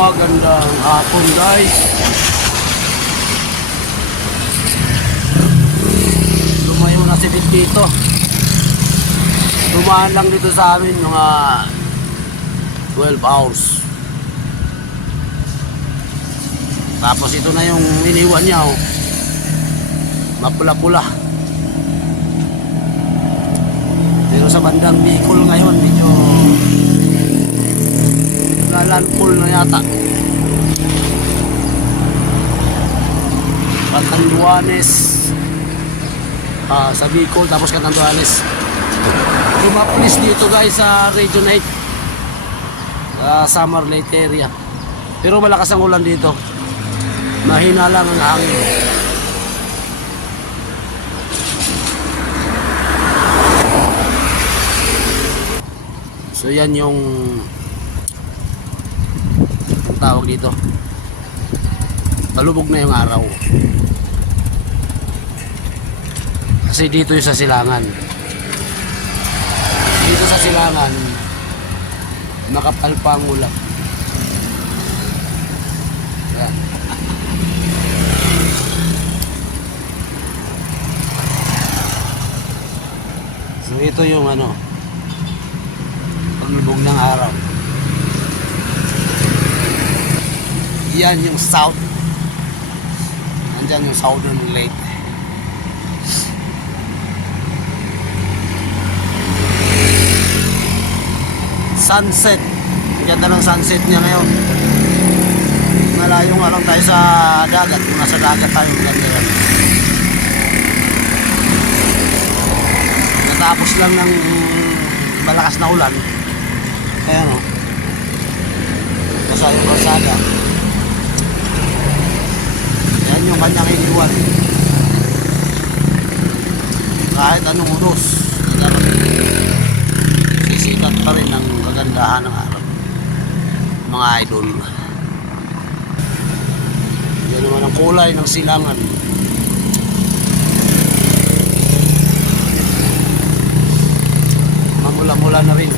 Magandang hapon guys. Lumayo na si Bit dito. Dumaan lang dito sa amin mga 12 hours. Tapos ito na yung iniwan niya oh. Mapula-pula. Pero sa bandang Bicol ngayon medyo nalandfall na yata. Katanduanes ah, sa Bicol tapos Katanduanes. Lumaplis dito guys sa Region 8 sa Summer Lake area. Pero malakas ang ulan dito. Mahina lang ang hangin. So yan yung tawag dito. Talubog na yung araw. Kasi dito yung sa silangan. Dito sa silangan, makapal pa ang ulap. Yan. So ito yung ano, paglubog ng araw. Yan yung south. Nandyan yung southern lake. Sunset. Ganda ng sunset niya ngayon. Malayo nga lang tayo sa dagat. Kung nasa dagat tayo, ganda yan. Natapos lang ng malakas na ulan. Kaya no. Basa yung kalsada. Yung kanyang iniwan. Kahit anong. Dapat sisikat pa rin ang kagandahan ng araw. Mga idol. Yan naman ang kulay ng silangan. Mamula-mula na rin.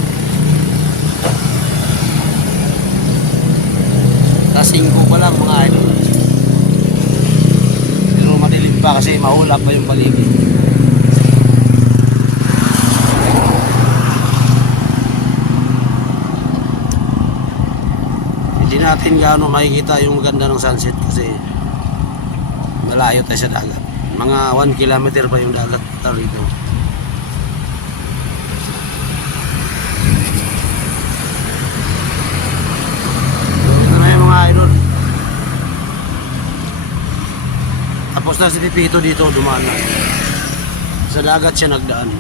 Kasingko pa lang mga idol. Pa kasi maulap pa yung paligid. Hindi natin gaano makikita yung maganda ng sunset kasi malayo tayo sa dagat. Mga 1 kilometer pa yung dagat rito. So, ito na yung mga idol. Tapos na si Pipito dito, dumaan na. Sa dagat siya nagdaan.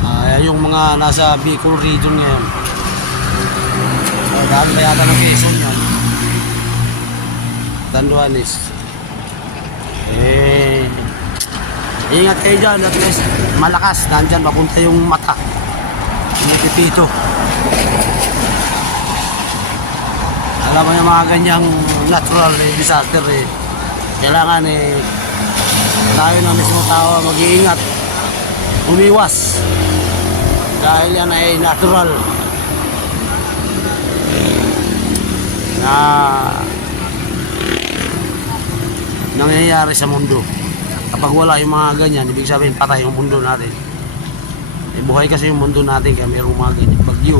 Ah, yung mga nasa Bicol region ngayon. Uh, dahil pa yata ng Quezon yan. Tanduanes. Eh, ingat kayo dyan at least malakas. Nandyan papunta yung mata. Yung pipito. Alam mo yung mga ganyang natural eh, disaster eh. Kailangan eh, tayo na mismo tao mag-iingat. Umiwas. Dahil yan ay natural. na nangyayari sa mundo. Kapag wala yung mga ganyan, ibig sabihin patay yung mundo natin. Eh, buhay kasi yung mundo natin kaya mayroong mga ganyan. Bagyo,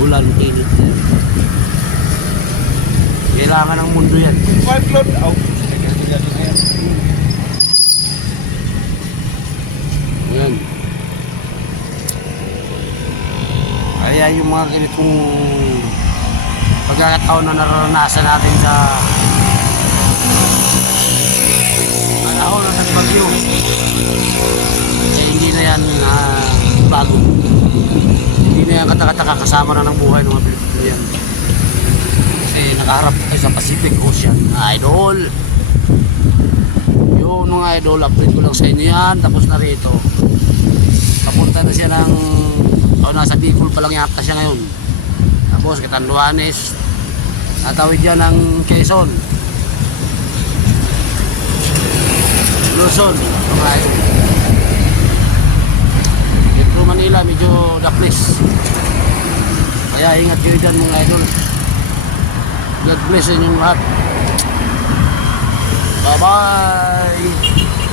ulan, init. Kailangan ng mundo yan. Five load out. Ayan. Kaya yung mga ganitong pagkakataon na naranasan natin sa panahon na nagbagyo. Eh, hindi na yan ah, bago. Hindi na yan katakataka kasama na ng buhay ng mga Pilipino yan. Kasi nakaharap tayo sa Pacific Ocean. Idol! Yun mga idol, update ko lang sa inyo yan. Tapos na rito. Papunta na siya ng o nasa Bicol pa lang yata siya ngayon. Tapos Catanduanes. Tatawid yan ng Quezon. Luzon. Mga idol. Metro Manila medyo daklis. Kaya ingat kayo dyan mga idol. God bless inyong lahat. 拜拜。